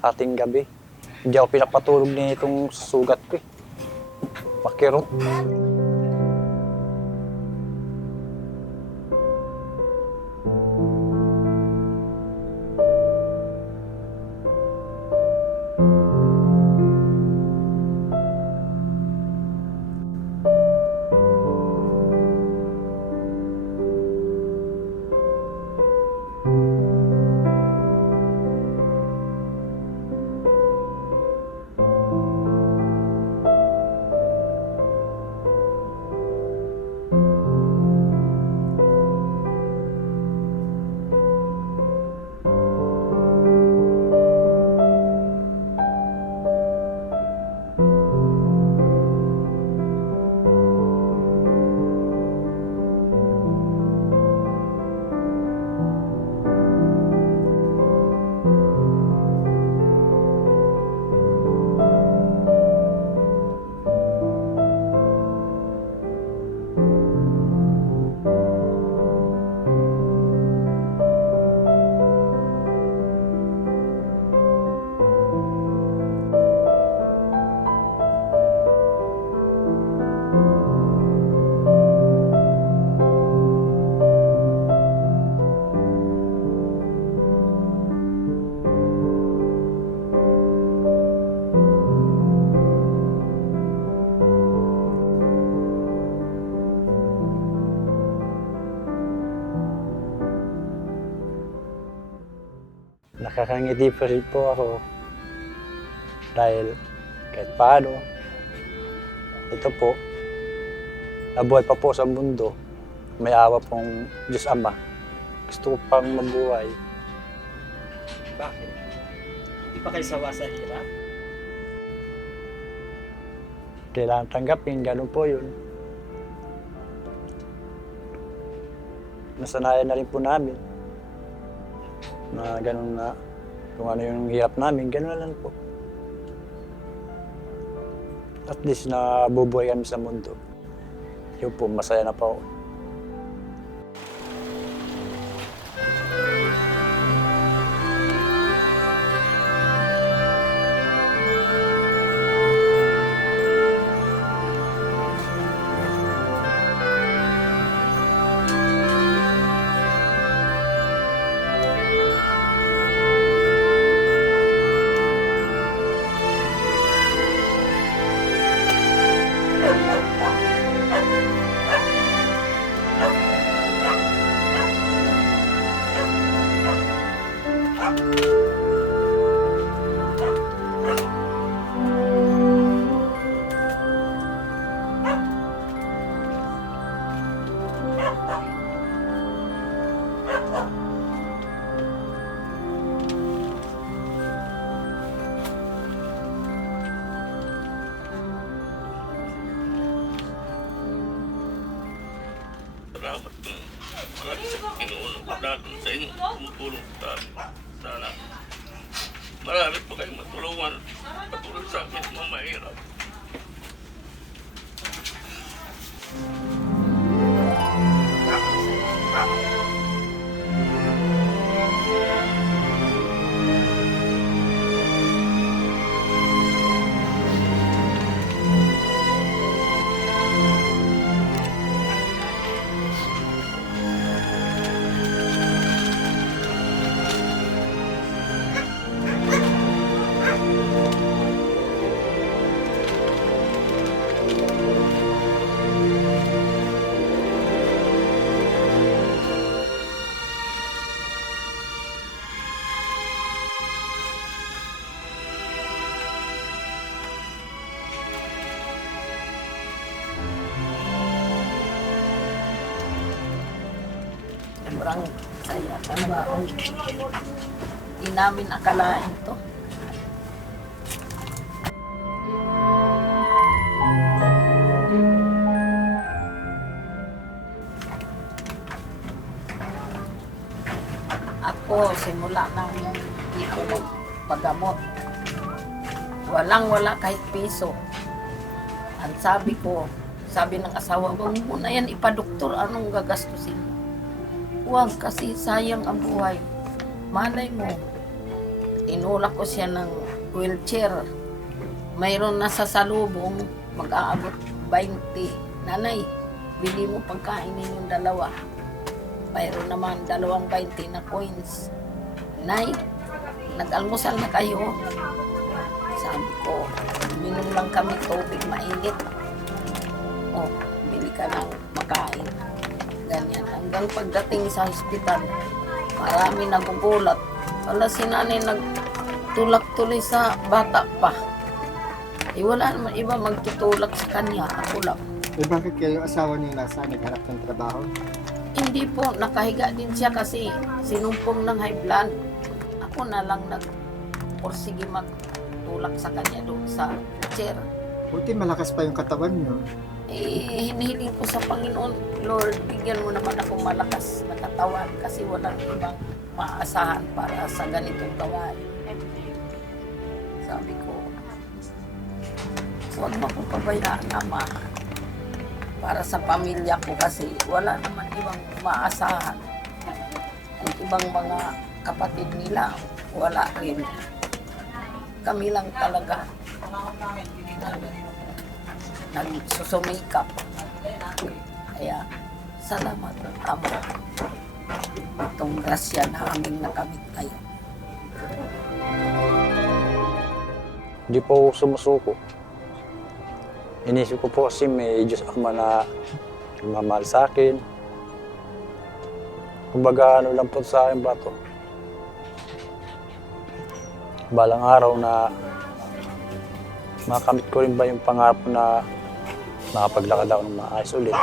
hating gabi. Hindi ako pinapatulog nitong sugat ko eh. Makirot. Nakakangiti pa rin po ako dahil kahit paano, ito po, nabuhay pa po sa mundo, may awa pong Diyos Ama. Gusto ko pang mabuhay. Bakit? Hindi pa kayo sawa sa hirap? Kailangan tanggapin, ganun po yun. Nasanayan na rin po namin na ganun na kung ano yung hirap namin, ganun na lang po. At least na bubuhay kami sa mundo. Yun po, masaya na po ako. Salamat ng marami sa Panginoon dahil sa inyong tumutulong sa amin. Sana marami pa kayong matulungan patulong sa akin mga mahirap. Sobrang saya talaga. Hindi namin akalain to. Ako, simula nang hindi ko magpagamot, wala kahit piso. Ang sabi ko, sabi ng asawa, huwag mo na yan ipadoktor, anong gagastusin? Huwag, kasi sayang ang buhay. Malay mo, tinulak ko siya ng wheelchair. Mayroon na sa salubong, mag-aabot 20. Nanay, bili mo pagkain ninyong dalawa. Mayroon naman 20 na coins. Nay, nag-almusal na kayo? Sabi ko, minom lang kami tubig mainit. O, bili ka ng makain. Ganyan. Hanggang pagdating sa hospital, marami nagugulat. Wala si nanay nagtulak tuloy sa bata pa. Wala naman iba magtutulak sa kanya. Ako lang. Bakit kayo asawa niyo nasa naghanap ng trabaho? Hindi po, nakahiga din siya kasi sinumpong ng high blood. Ako na lang nag-porsige magtulak sa kanya doon sa chair. Buti malakas pa yung katawan niyo. Hinihiling ko sa Panginoon, Lord, bigyan mo naman ako malakas na katawan kasi walang ibang maasahan para sa ganitong gawain. Sabi ko, huwag mo akong pabayaan, Ama. Para sa pamilya ko kasi wala naman ibang maasahan. Ang ibang mga kapatid nila, wala rin. Kami lang talaga nagsusumikap. Kaya, salamat, Ama. Itong grasya na aming nakamit ngayon. Hindi po ako sumusuko. Inisip ko po kasi may Diyos Ama na mamahal sa akin. Kumbaga ano lang po sa akin ba to? Balang araw na makamit ko rin ba yung pangarap na makapaglakad ako ng maayos ulit.